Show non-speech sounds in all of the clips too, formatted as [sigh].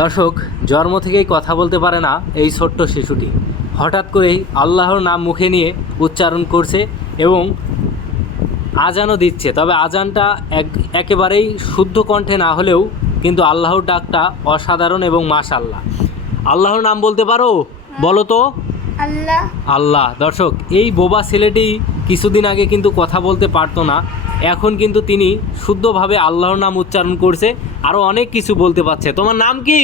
দর্শক জন্ম থেকেই কথা বলতে পারে না এই ছোট্ট শিশুটি। হঠাৎ করেই আল্লাহর নাম মুখে নিয়ে উচ্চারণ করছে এবং আজানও দিচ্ছে। তবে আজানটা এক একেবারেই শুদ্ধ কণ্ঠে না হলেও কিন্তু আল্লাহর ডাকটা অসাধারণ এবং মাশাল্লাহ আল্লাহর নাম বলতে পারো? বলো তো। আল্লাহ। আল্লাহ। দর্শক এই বোবা ছেলেটি কিছুদিন আগে কিন্তু কথা বলতে পারতো না। এখন কিন্তু তিনি শুদ্ধভাবে আল্লাহর নাম উচ্চারণ করছে আরও অনেক কিছু বলতে পারছে। তোমার নাম কি?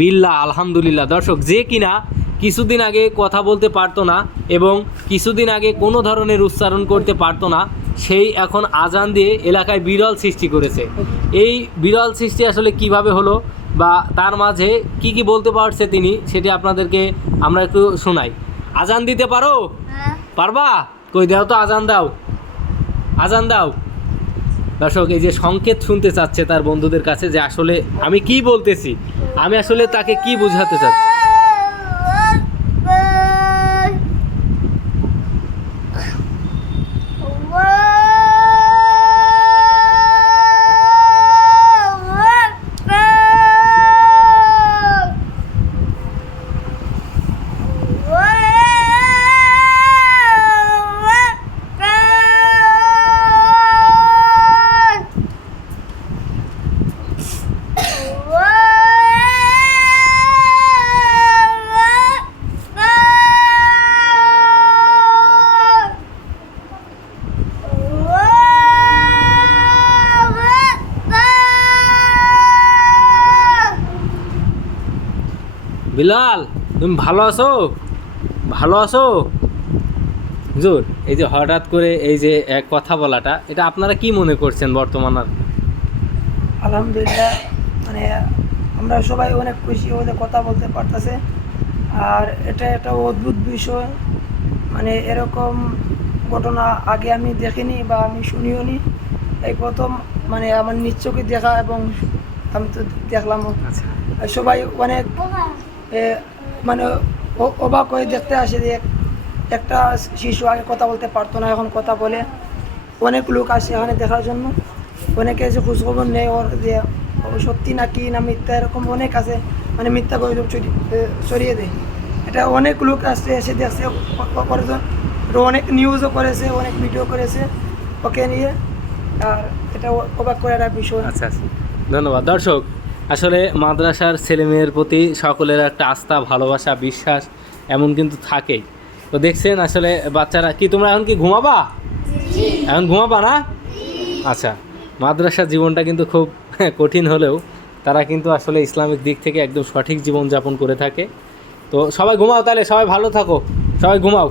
বিল্লা আলহামদুলিল্লাহ। দর্শক যে কিনা কিছুদিন আগে কথা বলতে পারতো না এবং কিছুদিন আগে কোনো ধরনের উচ্চারণ করতে পারতো না সেই এখন আজান দিয়ে এলাকায় বিরল সৃষ্টি করেছে। এই বিরল সৃষ্টি আসলে কীভাবে হলো? বা তার মাঝে কি কি বলতে পারছে তিনি সেটি আপনাদেরকে আমরা একটু শোনাই। আজান দিতে পারো? হ্যাঁ। পারবা? কই দাও তো আজান দাও। আজান দাও। দর্শক এই যে সংকেত শুনতে চাচ্ছে তার বন্ধুদের কাছে যে আসলে আমি কি বলতেছি? আমি আসলে তাকে কি বোঝাতে চাচ্ছি? বিলাল তুমি ভালো আছো? ভালো আছো? হুজুর এই যে হঠাৎ করে এই যে এক কথা বলাটা এটা আপনারা কি মনে করছেন বর্তমান আর? আলহামদুলিল্লাহ মানে আমরা সবাই অনেক খুশি ওদের কথা বলতে পারতেছে। আর এটা একটা অদ্ভুত বিষয় মানে এরকম ঘটনা আগে আমি দেখিনি বা আমি শুনিও নি। এই প্রথম মানে আমার নিজ চোখে দেখা এবং আমি তো দেখলাম আচ্ছা। সবাই অনেক মানে অবাক হয়ে দেখতে আসে যে একটা শিশু আগে কথা বলতে পারতো না, এখন কথা বলে। অনেক লোক আসে এখানে দেখার জন্য। অনেকে এসে খোঁজখবর নেয় ওর যে সত্যি না কি না মিথ্যা, এরকম অনেক আছে। মানে মিথ্যা অভিযোগ ছড়িয়ে দেয়। এটা অনেক লোক আসছে, এসে দেখছে অনেক নিউজও করেছে, অনেক ভিডিও করেছে ওকে নিয়ে। আর এটা অবাক করে একটা বিষয়। আচ্ছা আচ্ছা। ধন্যবাদ। দর্শক আসলে মাদ্রাসার ছেলেমেয়ের প্রতি সকলের একটা আস্থা ভালোবাসা বিশ্বাস এমন কিন্তু থাকেই। তো দেখছেন আসলে বাচ্চারা কি তোমরা এখন কি ঘুমাবা? এখন ঘুমাবা না? আচ্ছা মাদ্রাসা জীবনটা কিন্তু খুব [laughs] কঠিন হলেও তারা কিন্তু আসলে ইসলামিক দিক থেকে একদম সঠিক জীবনযাপন করে থাকে। তো সবাই ঘুমাও তাহলে সবাই ভালো থাকো সবাই ঘুমাও।